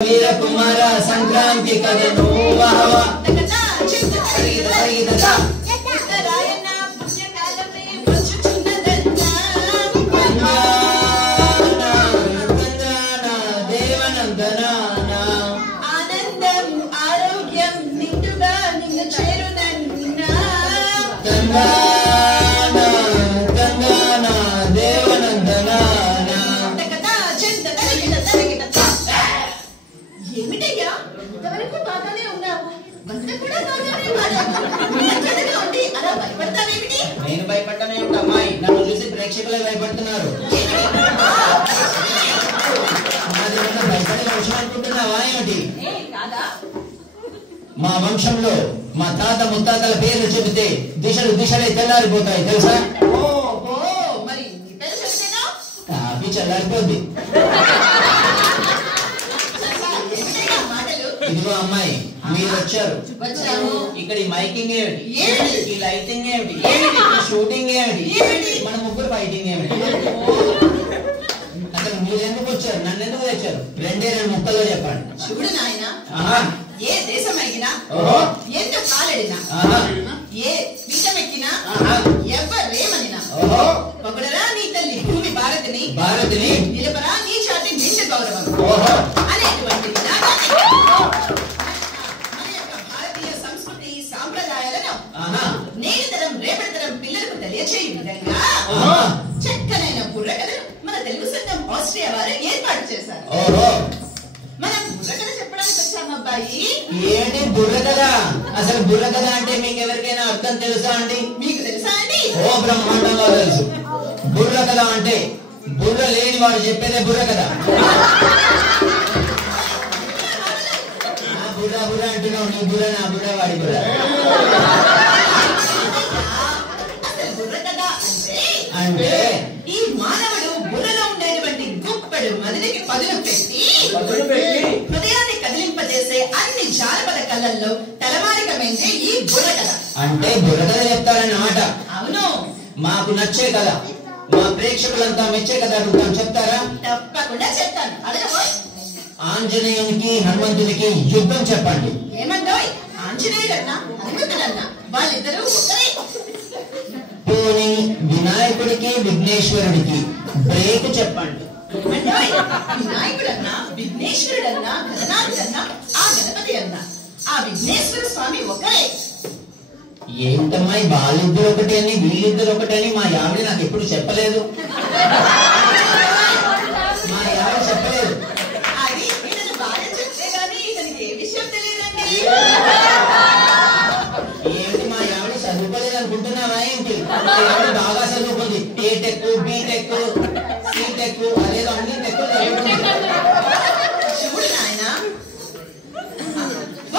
వీర కుమార సంక్రాంతి కథను వాహవా ఆనందం ఆరోగ్యం నిండుగా నిన్ను చేరునన్నా ఏమిటయ్యా ఇంతవరకు బాగానే ఉన్నావు వంట కూడా బాగానే వాడావు అలా భయపడతావేమిటి? నేను భయపడటమే అమ్మాయి, నన్ను చూసి ప్రేక్షకులే భయపడుతున్నారు. భయపడే వంశం అనుకుంటున్నావా ఏమిటి? మా వంశంలో మా తాత ముత్తాతల పేర్లు చెబితే దిశలు దిశలే తెల్లారిపోతాయి తెలుసా? మరి నీ పేరు చెప్తేనా కాఫీ చల్లారిపోద్ది. ఇదిగో అమ్మాయి, మీరు వచ్చారు. ఇక్కడ ఈ మైకింగ్ ఏమిటి, ఈ లైటింగ్ ఏమిటి, ఈ షూటింగ్ ఏమిటి, మన ముగ్గురు ఫైటింగ్ ఏమిటి? అసలు మీరు ఎందుకు వచ్చారు, నన్ను ఎందుకు తెచ్చారు? రెండే రెండు ముక్కల్లో చెప్పండి. చూడు నాయన, ఏ దేశం ఎక్కినా ఎంత కాలడినా ఏ పీఠమెక్కినా ఎవరేమనినా పొగడరా నీ తల్లి భూమి భారతిని నిలపరా నీ చాటి నిండు గౌరవం అనేటువంటి మన యొక్క భారతీయ సంస్కృతి సాంప్రదాయాలను నేటి తరం రేపటి తరం పిల్లలకు తెలియచేయ విధంగా చక్కనైన బుర్రకథను మన తెలుగు సంఘం ఆస్ట్రియా వారు ఏర్పాటు చేశారు. మనం బుర్రకథ చెప్పడానికి వచ్చాము అబ్బాయి. ఏంటి బుర్రకథ? అసలు బుర్రకథ అంటే మీకు ఎవరికైనా అర్థం తెలుసా అండి? మీకు తెలుసా అండి? ఓ బ్రహ్మాండంగా తెలుసు. బుర్రకథ అంటే బుర్ర లేని వాడు చెప్పేదే బుర్రకథ. బుర్ర బుర్ర అంటున్నావు, నీ బుర్ర నా బుర్ర వాడి బుర్ర. అసలు బుర్రకథ అంటే ఈ మానవుడు బుర్రలో ఉండేటువంటి గుప్పెడు మదిలికి పదును పెట్టి హృదయాన్ని కదిలింపజేసే అన్ని జానపద కళల్లో తలమారికమైందే ఈ బుర్రకథ. అంటే బుర్రకథ చెప్తారన్నమాట. అవును, మాకు నచ్చే కథ, మా ప్రేక్షకులంతా మెచ్చే కథ అడుగుతాం, చెప్తారా? తప్పకుండా చెప్తాను. అడగబోయ్. ఆంజనేయునికి హనుమంతునికి యుద్ధం చెప్పండి. ఏమంటాయ్? ఆంజనేయుడన్నా హనుమంతుడన్నా వాళ్ళిద్దరూ ఒకరే. పోనీ వినాయకుడికి విఘ్నేశ్వరుడికి బ్రేక్ చెప్పండి. వినాయకుడన్నా విఘ్నేశ్వరుడన్నా గణనాథుడన్నా ఆ గణపతి అన్నా ఆ విఘ్నేశ్వర స్వామి ఒకరే. ఏంటమ్మాయి, వాళ్ళిద్దరు ఒకటి అని వీళ్ళిద్దరు ఒకటి అని మా యావిడ నాకు ఎప్పుడు చెప్పలేదు. మా యావిడ చెప్పలేదు. అది ఇతను బాగా చెప్తే గానీ ఇతనికి ఏ విషయం తెలియదండి. ఏంటి, మా యావిడ చదువుకోలేదు అనుకుంటున్నావా ఏంటి? మా యావిడ బాగా చదువుకుంది. A.Tech, B.Tech, C.Tech, అదేదో అన్ని టెక్ చదువుకుంది. శివుడు నాయన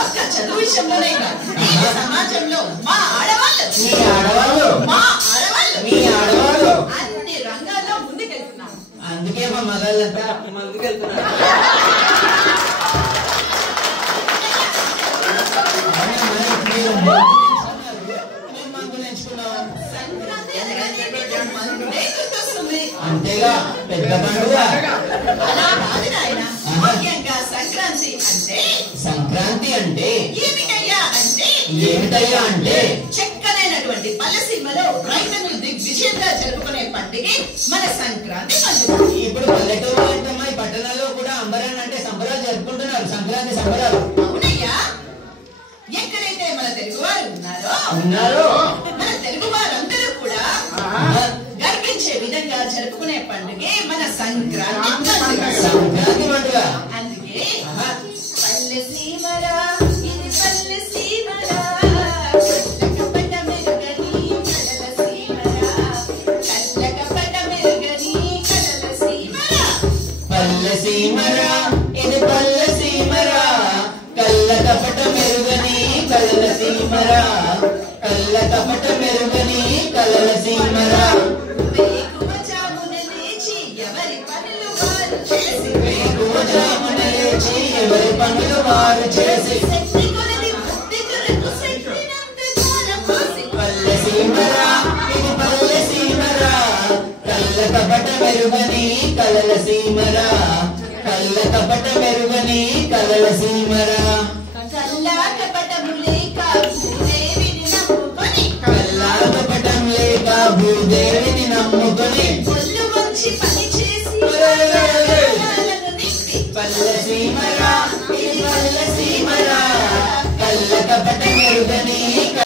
ఒక్క చదువు విషయంలోనే సమాజంలో మా ఆడవాళ్ళు అన్ని రంగాల్లో ముందుకెళ్తున్నాం. అందుకే మా మగాళ్ళంతా ముందుకెళ్తున్నారు. అంతేగా, పెద్ద పండుగ. అలా కాదు నాయన, ముఖ్యంగా సంక్రాంతి అంటే సంక్రాంతి అంటే ఏమిటయ్యా అంటే చక్కనైనటువంటి పల్లెసీమలో రైతులు దిగ్విజయంగా జరుపుకునే పండుగ మన సంక్రాంతి పండుగ. ఇప్పుడు పల్లెటూరు ఏంటమ్మా, పట్టణాల్లో కూడా అంబరాన్ని అంటే సంబరాలు జరుపుకుంటున్నారు, సంక్రాంతి సంబరాలు. అవునయ్యా, ఎక్కడైతే మన తెలుగు వారు ఉన్నారో మన తెలుగు వారందరూ కూడా గర్వించే విధంగా జరుపుకునే పండుగే మన సంక్రాంతి పండుగ. అందుకే పల్లె సీమరా ఇది పల్లె సీమరా కళ్ళకపట మెరుగని కడల సీమరా కళ్ళకపట మెరుగని కడల సీమరా. పల్లె సీమరా ఇది పల్లె సీమరా, కళ్ళ కపట మెరుగని కళ్ళ సీమరా, కళ్ళ కపట మెరుగని కళ్ళ సీమరా. వేకువ జామున లేచి ఎవరి పనులు వారు చేసి శక్తి కొలది భక్తి కొరకు శక్తినంత జ్ఞానం పోసి పల్లె సీమరా ఇది పల్లె సీమరా, కళ్ళ కపట మెరుగని కళ్ళ సీమరా, కళ్ళ కపట మెరుగని కలల సీమరా కల్లా కపటము లేక భూదేవిని నమ్ముకొని కల్లా కపటం లేక భూదేవిని నమ్ముకొని ఒళ్ళు వంచి పని చేసి పల్ల సీమరా ఇది పల్ల సీమరా కళ్ళ కపట మెరుగని